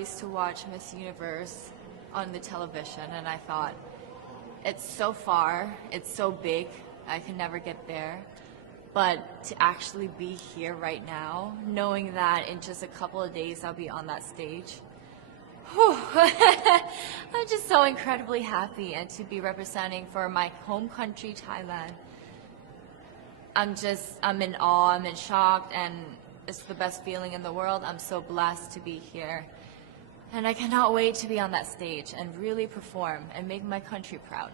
used to watch Miss Universe on the television, and I thought, it's so far, it's so big, I can never get there. But to actually be here right now, knowing that in just a couple of days I'll be on that stage, whew, I'm just so incredibly happy, and to be representing for my home country, Thailand. I'm in awe, I'm in shock, and it's the best feeling in the world. I'm so blessed to be here. And I cannot wait to be on that stage and really perform and make my country proud.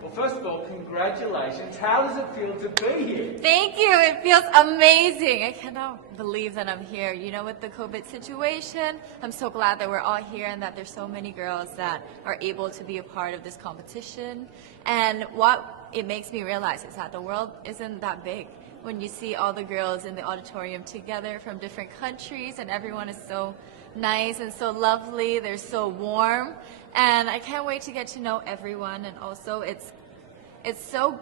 Well, first of all, congratulations. How does it feel to be here? Thank you. It feels amazing. I cannot believe that I'm here. You know, with the COVID situation, I'm so glad that we're all here and that there's so many girls that are able to be a part of this competition. And what it makes me realize is that the world isn't that big. When you see all the girls in the auditorium together from different countries, and everyone is so nice and so lovely, they're so warm, and I can't wait to get to know everyone. And also it's so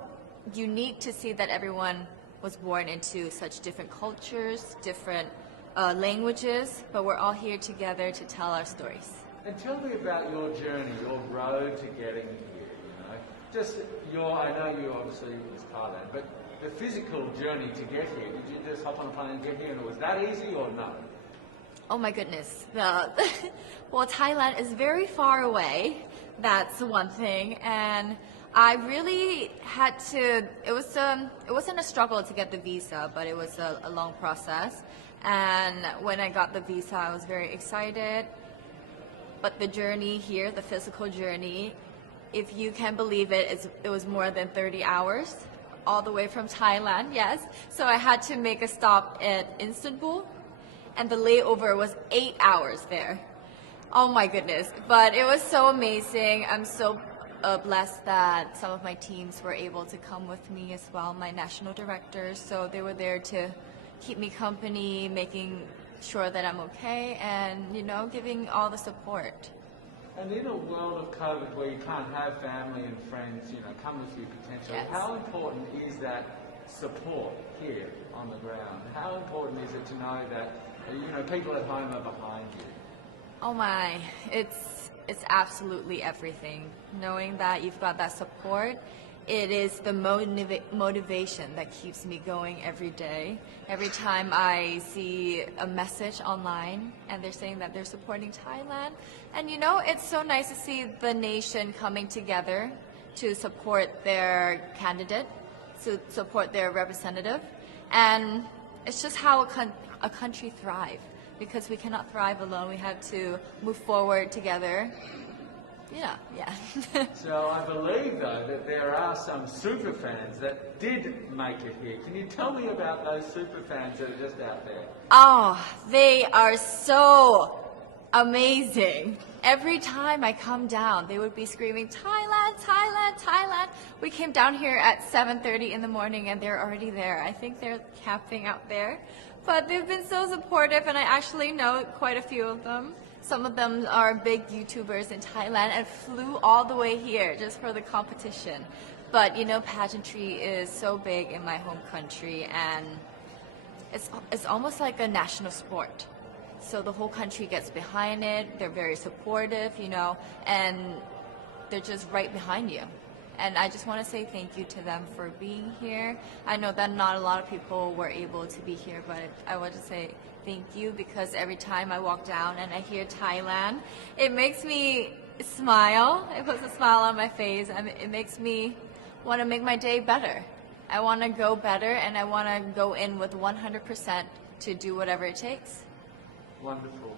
unique to see that everyone was born into such different cultures, different languages, but we're all here together to tell our stories. And tell me about your journey, your road to getting here, you know. Just I know you obviously was Thailand, but the physical journey to get here, did you just hop on a plane and get here, and was that easy or no? Oh my goodness. Well, Thailand is very far away. That's one thing. And I really had to, it wasn't a struggle to get the visa, but it was a long process. And when I got the visa, I was very excited. But the journey here, the physical journey, if you can believe it, it was more than 30 hours. All the way from Thailand, yes. So I had to make a stop at Istanbul, and the layover was 8 hours there. Oh my goodness. But it was so amazing. I'm so blessed that some of my teams were able to come with me as well, my national directors. So they were there to keep me company, making sure that I'm okay, and, you know, giving all the support. And in a world of COVID where you can't have family and friends, you know, come with you potentially, Yes. How important is that support here on the ground? How important is it to know that, you know, people at home are behind you? Oh my, it's absolutely everything. Knowing that you've got that support, it is the motivation that keeps me going every day. Every time I see a message online and they're saying that they're supporting Thailand, and you know, it's so nice to see the nation coming together to support their candidate, to support their representative, and it's just how a country thrives. Because we cannot thrive alone, we have to move forward together. Yeah. So I believe, though, that there are some super fans that did make it here. Can you tell me about those super fans that are just out there? Oh, they are so amazing. Every time I come down, they would be screaming, Thailand, Thailand, Thailand. We came down here at 7:30 in the morning and they're already there. I think they're camping out there. But they've been so supportive, and I actually know quite a few of them. Some of them are big YouTubers in Thailand and flew all the way here just for the competition. But you know, pageantry is so big in my home country, and it's almost like a national sport. So the whole country gets behind it. They're very supportive, you know, and they're just right behind you. And I just want to say thank you to them for being here. I know that not a lot of people were able to be here, but I want to say thank you, because every time I walk down and I hear Thailand, it makes me smile. It puts a smile on my face, and it makes me want to make my day better. I want to go better, and I want to go in with 100% to do whatever it takes. Wonderful.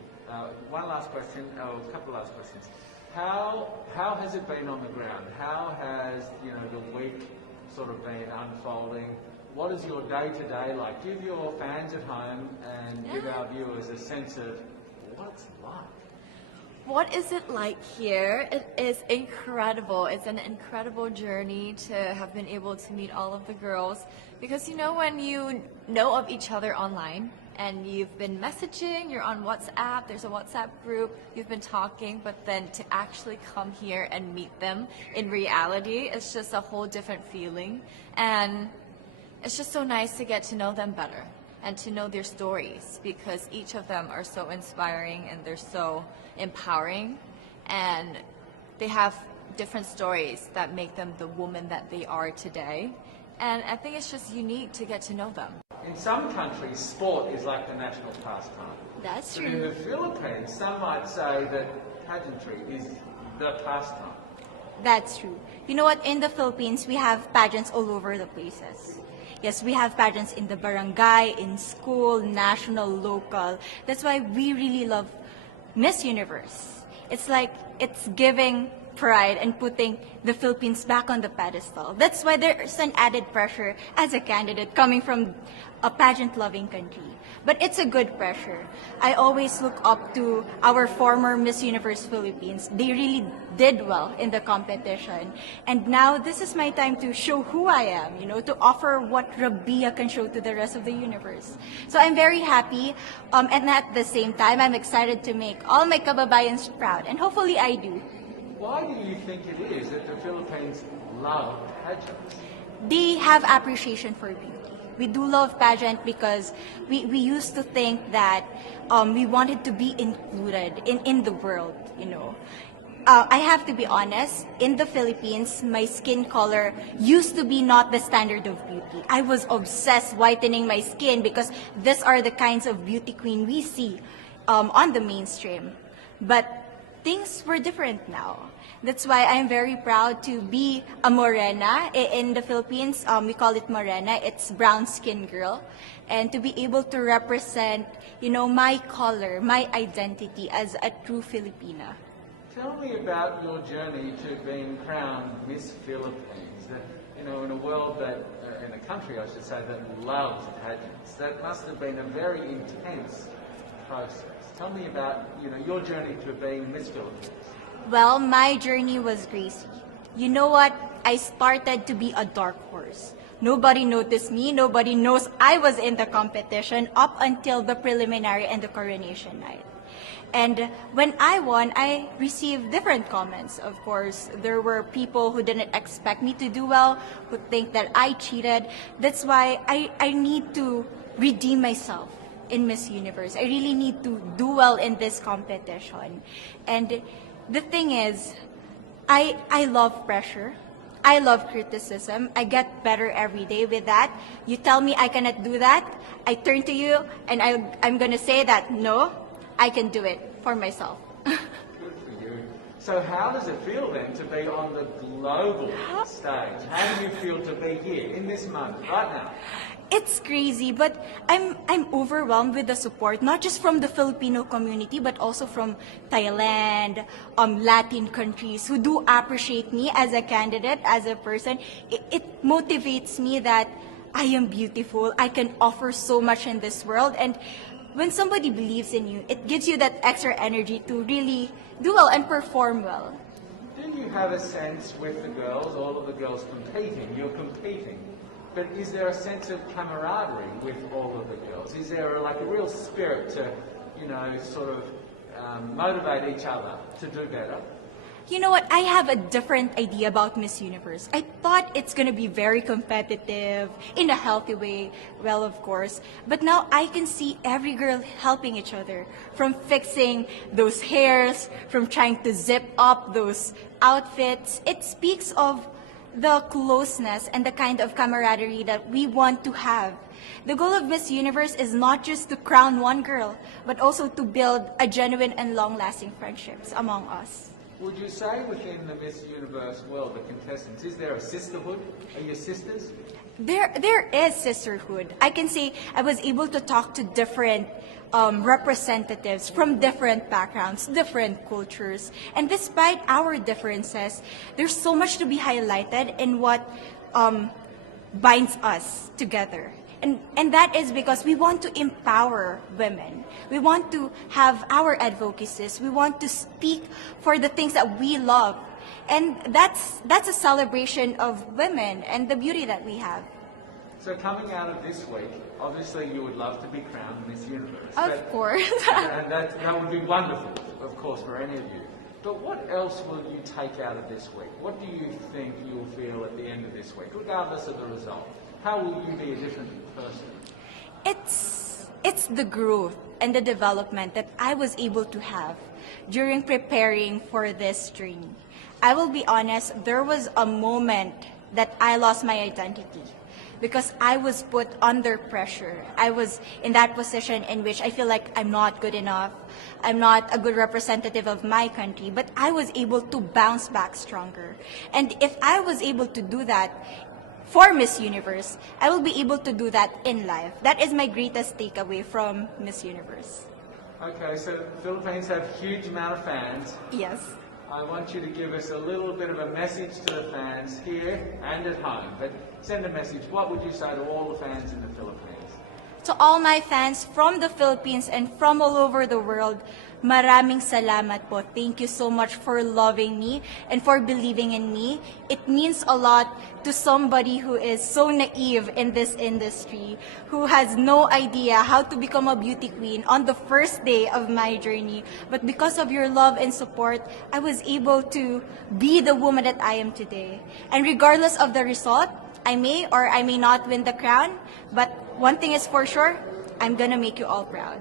One last question, a couple of last questions. How has it been on the ground? How has, you know, the week sort of been unfolding? What is your day-to-day like? Give your fans at home and give our viewers a sense of what it's like. What is it like here? It is incredible. It's an incredible journey to have been able to meet all of the girls, because you know, when you know of each other online and you've been messaging, you're on WhatsApp, there's a WhatsApp group, you've been talking, but then to actually come here and meet them in reality, it's just a whole different feeling. And it's just so nice to get to know them better. and to know their stories, because each of them are so inspiring and they're so empowering, and they have different stories that make them the woman that they are today. And I think it's just unique to get to know them. In some countries, sport is like the national pastime. That's But in the Philippines, some might say that pageantry is the pastime. That's true. You know what? In the Philippines, we have pageants all over the places. Yes, we have pageants in the barangay, in school, national, local. That's why we really love Miss Universe. It's like it's giving pride and putting the Philippines back on the pedestal. That's why there's an added pressure as a candidate coming from a pageant-loving country. But it's a good pressure. I always look up to our former Miss Universe Philippines. They really did well in the competition. And now this is my time to show who I am, to offer what Rabiya can show to the rest of the universe. So I'm very happy, and at the same time, I'm excited to make all my kababayans proud. And hopefully I do. Why do you think it is that the Philippines love pageants? They have appreciation for beauty. We do love pageant because we used to think that we wanted to be included in the world, I have to be honest, in the Philippines, my skin color used to be not the standard of beauty. I was obsessed whitening my skin because these are the kinds of beauty queen we see on the mainstream. But things were different now. That's why I'm very proud to be a morena. In the Philippines, we call it morena. It's brown skin girl. And to be able to represent, my color, my identity as a true Filipina. Tell me about your journey to being crowned Miss Philippines. That, in a world that, in a country, I should say, that loves pageants. That must have been a very intense process. Tell me about, your journey to being Miss Philippines. Well, my journey was crazy. You know what? I started to be a dark horse. Nobody noticed me. Nobody knows I was in the competition up until the preliminary and the coronation night. And when I won, I received different comments. Of course, there were people who didn't expect me to do well, who think that I cheated. That's why I need to redeem myself in Miss Universe. I really need to do well in this competition. And the thing is, I love pressure. I love criticism. I get better every day with that. You tell me I cannot do that, I turn to you and I'm going to say that, no, I can do it for myself. Good for you. So how does it feel then to be on the global stage? How do you feel to be here in this moment, right now? It's crazy, but I'm overwhelmed with the support, not just from the Filipino community, but also from Thailand, Latin countries who do appreciate me as a candidate, as a person. It motivates me that I am beautiful. I can offer so much in this world. And when somebody believes in you, it gives you that extra energy to really do well and perform well. Do you have a sense with the girls, all of the girls competing, you're competing, but is there a sense of camaraderie with all of the girls? Is there a real spirit to, sort of motivate each other to do better? You know what? I have a different idea about Miss Universe. I thought it's going to be very competitive, in a healthy way, well, of course. But now I can see every girl helping each other, from fixing those hairs, from trying to zip up those outfits. It speaks of the closeness and the kind of camaraderie that we want to have. The goal of Miss Universe is not just to crown one girl, but also to build a genuine and long-lasting friendships among us. Would you say within the Miss Universe world, the contestants, is there a sisterhood? Are you sisters? There is sisterhood. I can say I was able to talk to different representatives from different backgrounds, different cultures. And despite our differences, there's so much to be highlighted in what binds us together. And that is because we want to empower women. We want to have our advocacies. We want to speak for the things that we love. And that's a celebration of women and the beauty that we have. So coming out of this week, obviously you would love to be crowned Miss Universe. Of course. And that would be wonderful, of course, for any of you. But what else will you take out of this week? What do you think you'll feel at the end of this week, regardless of the result? How will you be a different person? It's the growth and the development that I was able to have during preparing for this journey. I will be honest, there was a moment that I lost my identity because I was put under pressure. I was in that position in which I feel like I'm not good enough. I'm not a good representative of my country, but I was able to bounce back stronger. And if I was able to do that for Miss Universe, I will be able to do that in life. That is my greatest takeaway from Miss Universe. Okay, so the Philippines have a huge amount of fans. Yes. I want you to give us a little bit of a message to the fans here and at home. But send a message. What would you say to all the fans in the Philippines? To all my fans from the Philippines and from all over the world, maraming salamat po. Thank you so much for loving me and for believing in me. It means a lot to somebody who is so naive in this industry, who has no idea how to become a beauty queen on the first day of my journey. But because of your love and support, I was able to be the woman that I am today. And regardless of the result, I may or I may not win the crown, but one thing is for sure, I'm gonna make you all proud.